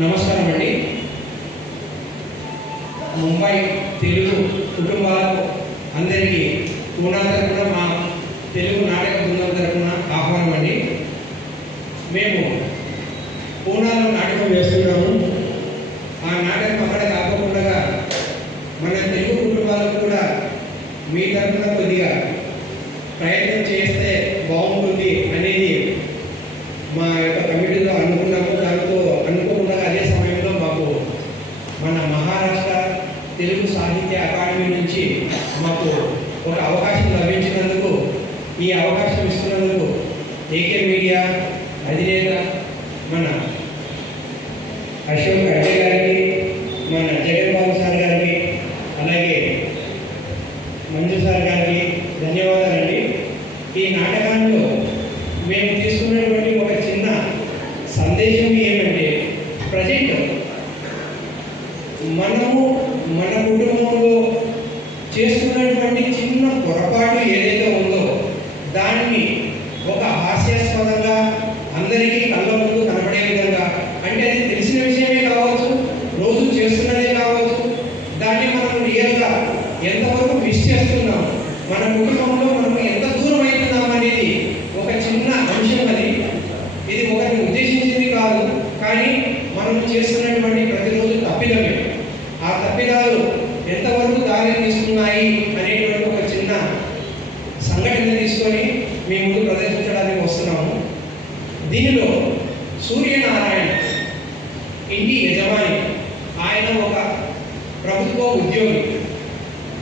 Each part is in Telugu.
నమస్కారం అండి. ముంబై తెలుగు కుటుంబాలకు అందరికీ పూనా తరపున మా తెలుగు నాటక బృందం తరపున ఆహ్వానం అండి. మేము పూనాలో నాటకం వేస్తున్నాము. ఆ నాటకం అక్కడ కాకుండా మన తెలుగు కుటుంబాలకు కూడా మీ తరపున కొద్దిగా ప్రయత్నం చేస్తే బాగుంటుంది అనేది మా యొక్క కమిటీలో అనుకున్నాము. దాంతో అనుకోకుండా అదే సమయంలో మాకు మన మహారాష్ట్ర తెలుగు సాహిత్య అకాడమీ నుంచి మాకు ఒక అవకాశం లభించినందుకు, ఈ అవకాశం ఇస్తున్నందుకు ఏకే మీడియా అధినేత మన అశోక్ అడ్డే గారికి, మన జగన్ బాబు సార్ గారికి, అలాగే మంజు సార్ గారికి ధన్యవాదాలండి. ఈ నాటకంలో మేము తీసుకున్నటువంటి ఒక చిన్న సందేశం ఏమంటే, ప్రజెంట్ మనము మన కుటుంబంలో చేస్తున్నటువంటి చిన్న పొరపాటు ఏదైతే ఉందో దాన్ని ఒక హాస్యాస్పదంగా అందరికీ కళ్ళ ముందు కనబడే విధంగా, అంటే అది తెలిసిన విషయమే కావచ్చు, రోజు చేస్తున్నదే కావచ్చు, దాన్ని మనం రియల్గా ఎంతవరకు మిస్ చేస్తున్నాం, మన కుటుంబంలో మనం ఎంత దూరం అవుతున్నాం అనేది ఒక చిన్న అంశం. అది ఇది ఒకరిని ఉద్దేశించింది కాదు, కానీ మనం చేస్తున్నటువంటి ప్రతిరోజు తప్పిదమే. ఆ తప్పిదాలు ఎంతవరకు దారి తీస్తున్నాయి అనేటువంటి ఒక చిన్న సంఘటన తీసుకొని మీ ముందు ప్రదర్శించడానికి వస్తున్నాము. దీనిలో సూర్యనారాయణ ఇంటి యజమాని, ఆయన ఒక ప్రభుత్వ ఉద్యోగి.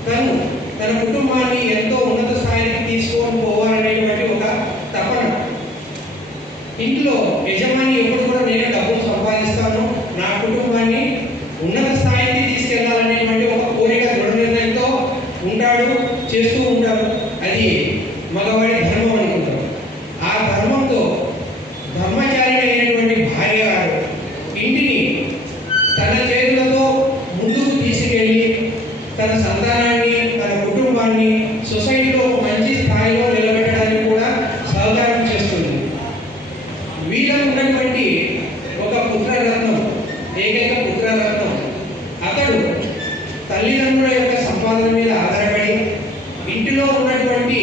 తను తన కుటుంబాన్ని ఎంతో ఉన్నత స్థాయికి తీసుకొని పోవాలనేటువంటి ఒక తపన. ఇంట్లో యజమాని ఎప్పుడు కూడా నేను డబ్బులు సంపాదిస్తాను, నా కుటుంబాన్ని ఉన్నత స్థాయికి తీసుకెళ్లాలనేటువంటి ఒక కోరిక, దృఢ నిర్ణయంతో ఉంటాడు, చేస్తూ ఉంటాడు. అది మగవాడి ధర్మం అనుకుంటాం. ఆ ధర్మంతో బ్రహ్మచారి అయినటువంటి భార్య గారు ఇంటిని తన చేతులతో ముందుకు తీసుకెళ్ళి తన సంతానాన్ని, తన కుటుంబాన్ని సొసైటీలో మంచి స్థాయిలో నిలబెట్టడానికి కూడా సహకారం చేస్తుంది. వీళ్ళకు ఉన్నటువంటి ఒక పుత్రరత్నం, ఏకైక పుత్రరత్నం, అతడు తల్లిదండ్రుల యొక్క సంపాదన మీద ఆధారపడి ఇంటిలో ఉన్నటువంటి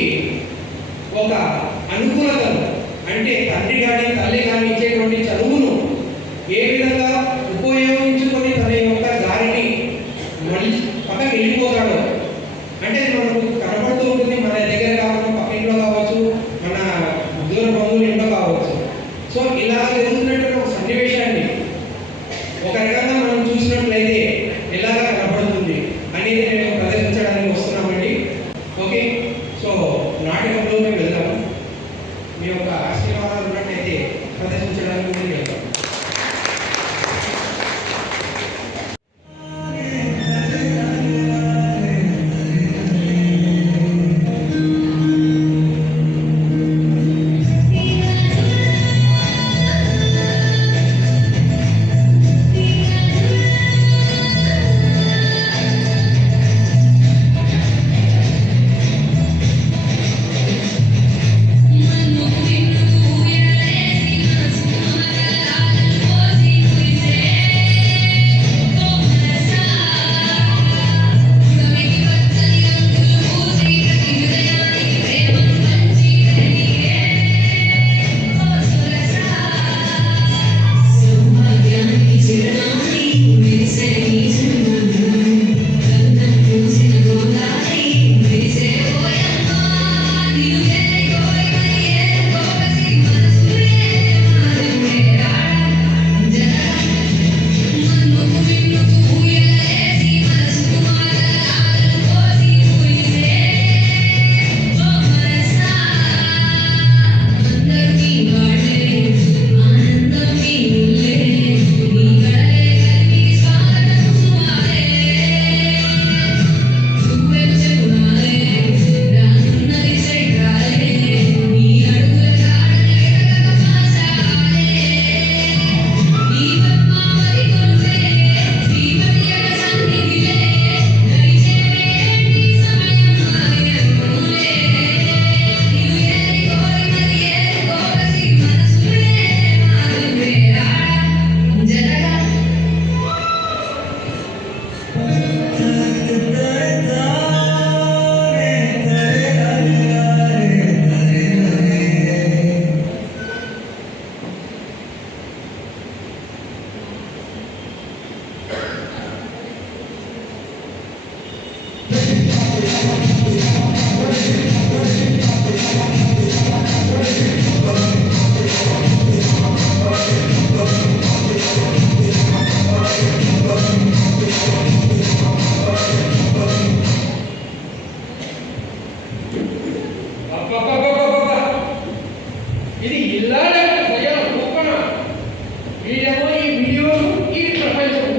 వీడేమో ఈ వీడియోలు, ఈ ప్రపంచం,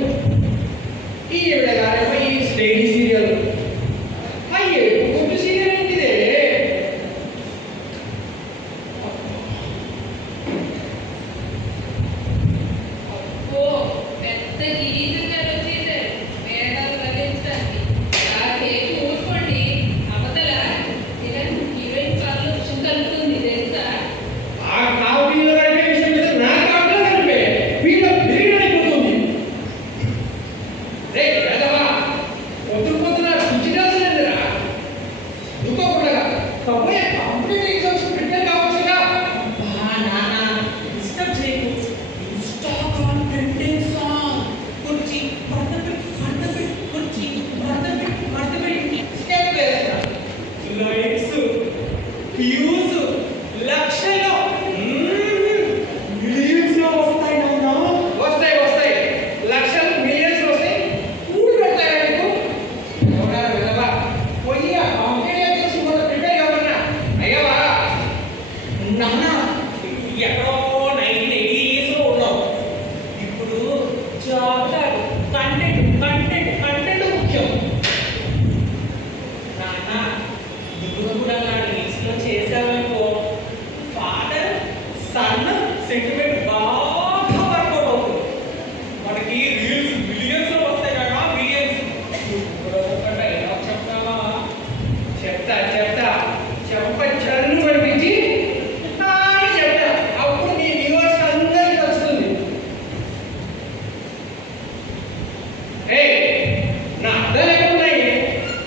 ఈ విడగానేమో ఈ స్టేజ్ సీరియల్. అయ్యే గుడ్డు సీరియల్ ఏంటిదే? అబ్బో, పెద్ద గీజుగా వచ్చేసారు మేఘాలు వదిలించడానికి. కాసేపు ఊరుకోండి. అవతల ఇలా హీరోయిన్ కాళ్ళు విషయం కలుగుతుంది తెలుసా? ఆ కాపీలో నడిపే విషయం మీద నా కాపీలో నడిపే వీళ్ళ బ్రెయిన్ అయిపోతుంది. రే వెధవా, పొద్దున పొద్దున పిచ్చిరాసులేదురా. దుఃఖపడగా తప్పే కాంపిటేటివ్ ఎగ్జామ్స్ ప్రిపేర్ కావచ్చుగా. నాన్న డిస్టర్బ్ చేయకు. ఇన్స్టాగ్రామ్ ట్రెండింగ్ సాంగ్ కుర్చీ మడతపెట్టి కుర్చీ మడతపెట్టి స్టెప్ వేస్తా. లైక్స్ వ్యూస్ లక్షలు మిలియన్స్ లో వస్తాయి నాన్న. వస్తాయి వస్తాయి, లక్షలు మిలియన్స్ వస్తాయి. ఊరు పెడతారా నీకు? ఎవరా వెధవా, పోయి ఆ కాంపిటేటివ్ ఎగ్జామ్స్ మొదలు ప్రిపేర్ కావన్నా అయ్యవా? నాన్న ఎక్కడో 1980s లో ఉన్నావు. ఇప్పుడు జాబ్ కాదు, కంటెంట్ ముఖ్యం. నాన్న నువ్వు కూడా నా రీల్స్ లో చేసావనుకో, ఫాదర్ సన్ సెంటిమెంట్ బాగా వర్కౌట్ అవుతుంది. మనకి రీల్స్ మిలియన్స్ లో వస్తాయి కదా, మిలియన్స్. ఇప్పుడు ఒక డైలాగ్ చెప్తావా? చెప్తా చెప్ప చల్లు పడిపించి అని చెప్తా. అప్పుడు నీ వ్యూవర్స్ అందరికి వస్తుంది. రే నా అర్థాలు ఎక్కడ ఉన్నాయి?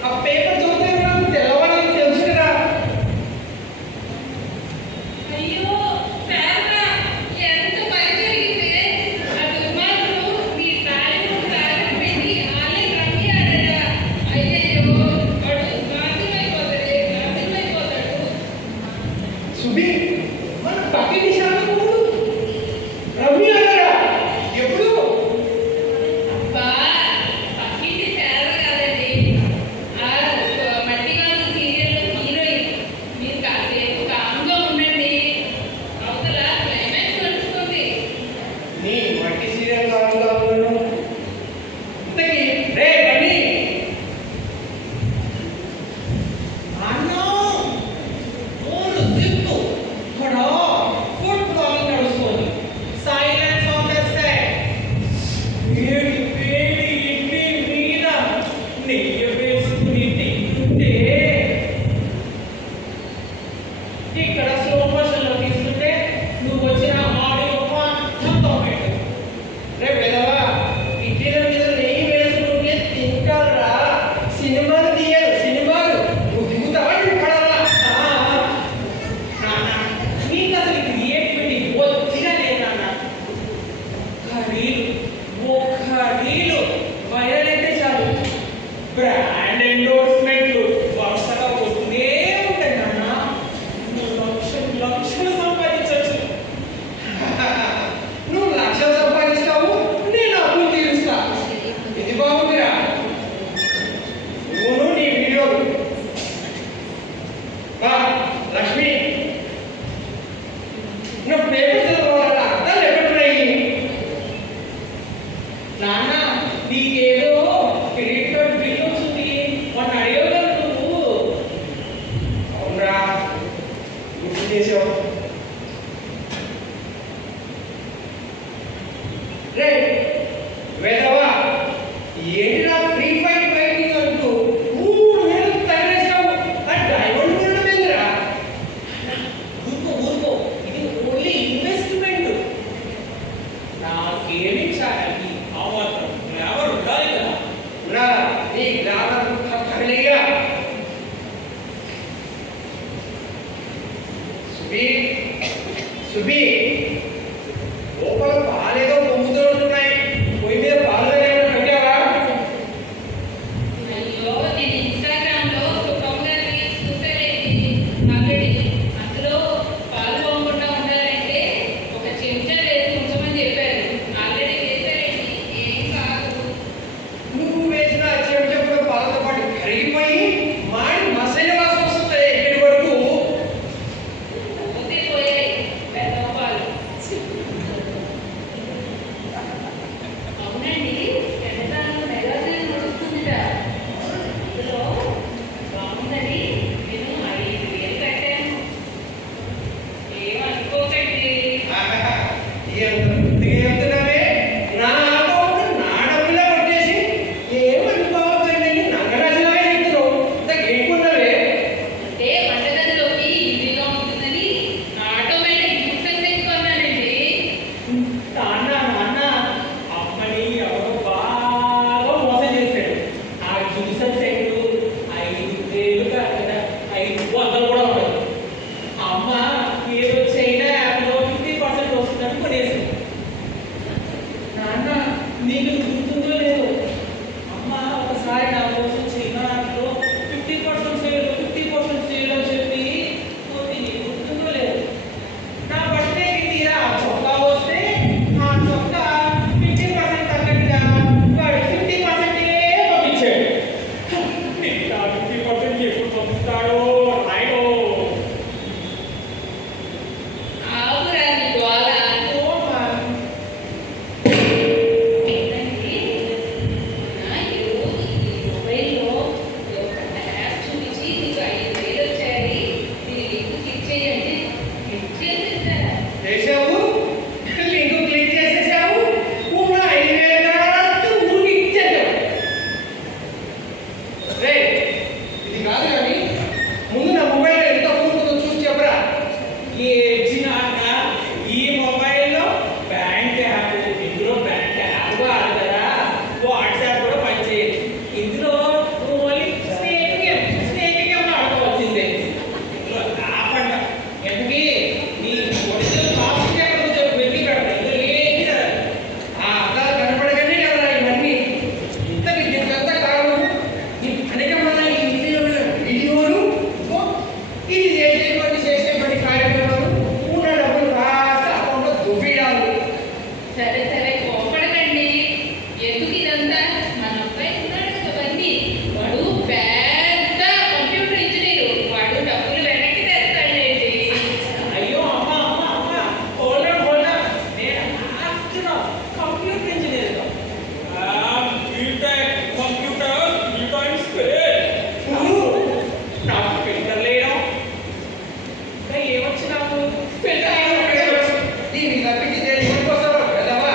ఆ పేపర్ చూస్తే నాకు తెలవాలని తెలుసు కదా. అయ్యో శారదా, ఎంత పని జరిగింది. ఆ దుర్మార్గుడు మీ తాలిబు పెట్టి ఆన్లైన్ రమ్మి ఆడాడా? అయ్యయ్యో, వాడు నాశనమైపోతాడు. సుబి, మన పక్కింటి శాంతకుడు రమ్మి అన్నాడా? ఎప్పుడు? అబ్బా, పక్కింటి శారద కాదండి, ఆ మట్టిగాను సీరియల్లో హీరోయిన్. మీరు కాసేపు కామ్గా ఉండండి. అవతల క్లైమాక్స్ నడుస్తుంది. నీ మట్టి సీరియల్ కాకుండా ఉన్నాను. ఇంతకీ రే బన్నీ, అన్నో ఓను జిప్పు ఇక్కడ ఫుడ్ బ్లాగింగ్ నడుస్తుంది. Silence on the set. వేడి ఇడ్లీ మీద నెయ్యి వేసుకుని తింటుంటే, ఇక్కడ స్లో మోషన్ లో తీసుకుంటే నువ్వు వచ్చిన ఆడియో మొత్తం తోమేటు. రే వెధవా, ఇడ్లీల మీద నెయ్యి వేసుకుంటే తింటారా? సినిమాలు తీయరు, సినిమాలు. నువ్వు దిగుతావా, నువ్వు పడాలా? నాన్న నీకు అసలు క్రియేటివిటీ వచ్చినా లేదు నాన్న. ఒక్క రీలు వైరల్ అయితే చాలు, బ్రాండ్ ఎండోర్స్మెంట్లు వరుసగా వస్తూనే ఉంటాయి నాన్న. నువ్వు లక్షలు సంపాదించవచ్చు. నువ్వు లక్షలు సంపాదిస్తావు, నేను అప్పులు తీరుస్తా. ఇది బాగుందిరా. నువ్వు నీ వీడియోలు బా లక్ష్మి, నువ్వు పేపర్ చదవాలా? అర్థాలు ఎక్కడున్నాయి? నాన్న నీకేదో క్రెడిట్ కార్డ్ బిల్ వచ్చింది, వాటిని అడిగేవాళ్ళు నువ్వు. అవునరా, గుర్తు చేసావు. రే వేదవా, ఏంటిరా ఫ్రీ ఫైట్ ఫైటింగ్ అంటూ 3,000 తగిలేసావు. ఆ డైమండ్ కూడా వెళ్ళరా? ఊరుకో ఇది ఓన్లీ ఇన్వెస్ట్మెంట్. నాకేమి చేయాలి? ఆ మాత్రం గ్లామర్ ఉండాలి కదా. రా నీ గ్లామర్ ఖరీగా. సుబి లోపల పాలేదో పొంగుతూ ఉంటున్నాయి. పొయ్యి మీద పాలు ఏమైనా పెట్టావా? అయ్యో, నేను ఇన్స్టాగ్రామ్లో సుఖమ్ గారి రీల్స్ చూసానండి ఆల్రెడీ. అందులో పాలు పొంగకుండా ఉండాలంటే ఒక చెంచా వేసి ఉంచమని చెప్పారు. ఆల్రెడీ వేసారండి, ఏం కాదు. నువ్వు వేసిన చెంచప్పుడు పాలతో పాటు కరిగిపోయి మాడి మసైన వాసన వస్తుంది. ఇక్కడి వరకు పోతే పోయాయి. పెద్ద నీకు గుర్తుందో లేదో అమ్మ ఒకసారి నా కోసం చిన్నలో 50% సేల్ 50% సేల్ అని చెప్పి పోతే నీకు గుర్తుందో లేదు నా బర్త్డేకి తీరా చొక్కా వస్తే ఆ చొక్కా 50% తగ్గట్టుగా వాడు 50% పంపించాడు నీకు ఆ 50% ఎప్పుడు పంపిస్తాడో రాయో ఆగురా నీ గోల. ఏంటంటే, ఈ మొబైల్లో ఒక యాప్ చూపించి నీకు 5,000 వచ్చాయి, ఈ లింక్ క్లిక్ చేయండి. క్లిక్ చేసేసారా? చేసావు లింక్ క్లిక్ చేసేసావు ఉన్న 5,000 తర్వాత ఊరికి ఇచ్చేసావు. రే ఇది కాదు కానీ ముందు నా మొబైల్ ఎంత ఉంటుందో చూసి చెప్పరా. ఏడ్చినాక ఈ మొబైల్లో బ్యాంక్ యాప్ ఇందులో బ్యాంక్ యాప్ కాదు కదా వాట్సాప్ కూడా పనిచేయదు ఇందులో ఓన్లీ స్నేక్ గేమ్ ఆడుకోవాల్సిందే ఇందులో యాప్ అంట ఎందుకు నీ ఒరిజినల్ కాస్ట్ ఎక్కడ చెప్పు వెళ్ళి పెడతా ఇందులో ఏమి కదా ఆ అద్దాలు కనపడగానే కదా ఇవన్నీ ఇంతకి దీనికంతా కారణం ఈ పనికమన్నా ఈ వీడియోలు ఇది చేసేటువంటి కార్యక్రమాలు ఉన్న డబ్బులు కాస్త అకౌంట్లో దుబ్బిడాలు. సరే సరే కోపడకండి. ఎందుకు ఇదంతా? మన అబ్బాయి ఉన్నాడు కదండి, వాడు పెద్ద కంప్యూటర్ ఇంజనీర్. వాడు డబ్బులు వెనక్కి తెస్తాడండి. అయ్యో అమ్మ అమ్మ అమ్మ హోల్డర్ నేను ఆస్తున్నా computer engineer BTech computer times నాకు ఫిల్టర్ లేయడం ఇంకా ఏమొచ్చినాము దీనికి తప్పించి దేని కోసం పెద్దవా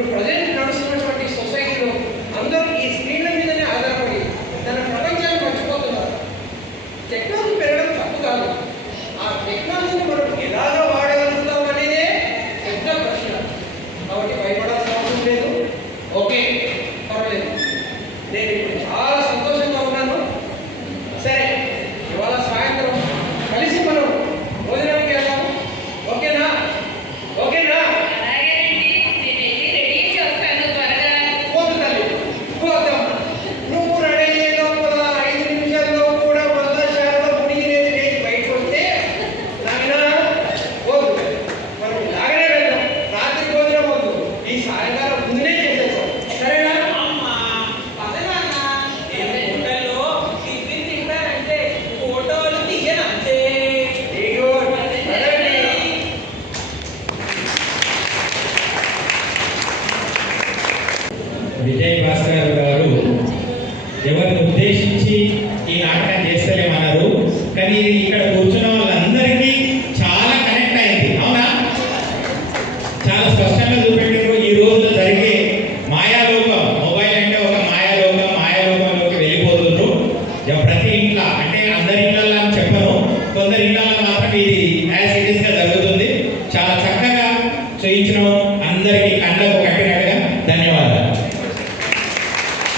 ఇప్పుడు ప్రజెంట్ నడుస్తున్నటువంటి సొసైటీలో అందరూ ఈ స్క్రీన్ల మీదనే ఆధారపడి తన ప్రపంచాన్ని మర్చిపోతున్నారు. టెక్నాలజీ పెరగడం తప్పు కాదు, ఆ టెక్నాలజీని మనం ఎలాగా వాడగలుగుతాం అనేదే పెద్ద ప్రశ్న. కాబట్టి భయపడాల్సిన అవసరం లేదు. ఓకే, పర్వాలేదు. నేను ఇప్పుడు చాలా సంతోషంగా ఉన్నాను. సరే, ఇవాళ సాయంత్రం కలిసి మనం భోజనానికి వెళ్దాము. ఓకేనా? ఓకేనా? అలాగేనండి, నేను వెళ్ళి రెడీ చేస్తాను త్వరగా. పోతు తల్లి, పోతాం. నువ్వు రెడీ అయ్యేలో 5 నిమిషాల్లో కూడా మళ్ళా శారద మునిగి లేచి బయటకు వస్తే నాయనా పోదు. మనం ఇలాగనే వెళ్దాం. రాత్రి భోజనం వద్దు, ఈ సాయంకాలం ముందునే చేసేస్తాం. సరేనా? అమ్మా పదనాన్న నేను హోటల్లో టిఫిన్ తింటానంటే ఫోటోలు తీయనంతే. Very good. పదండి. విజయ్ భాస్కర్ గారు ఎవరిని ఉద్దేశించి ఈ నాటకం చేస్తలేమన్నారు, కానీ ఇది ఇక్కడ కూర్చున్న వాళ్ళందరికీ చాలా కనెక్ట్ అయింది. అవునా? చాలా స్పష్టంగా చూపెట్టారు. ఈ రోజులో జరిగే మాయాలోకం, మొబైల్ అంటే ఒక మాయాలోకం, మాయాలోకంలోకి వెళ్ళిపోతున్నారు. ప్రతి ఇంట్లో, అంటే అందరి ఇళ్ళల్లో అని చెప్పను, కొందరి ఇళ్ళల్లో మాత్రం ఇది యాజ్ ఇట్ ఈస్ గా జరుగుతుంది. చాలా చక్కగా చేయించిన అందరికీ కళ్ళకు కట్టినట్టుగా ధన్యవాదాలు.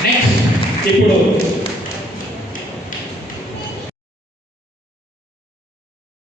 నెక్స్ట్ ఇప్పుడు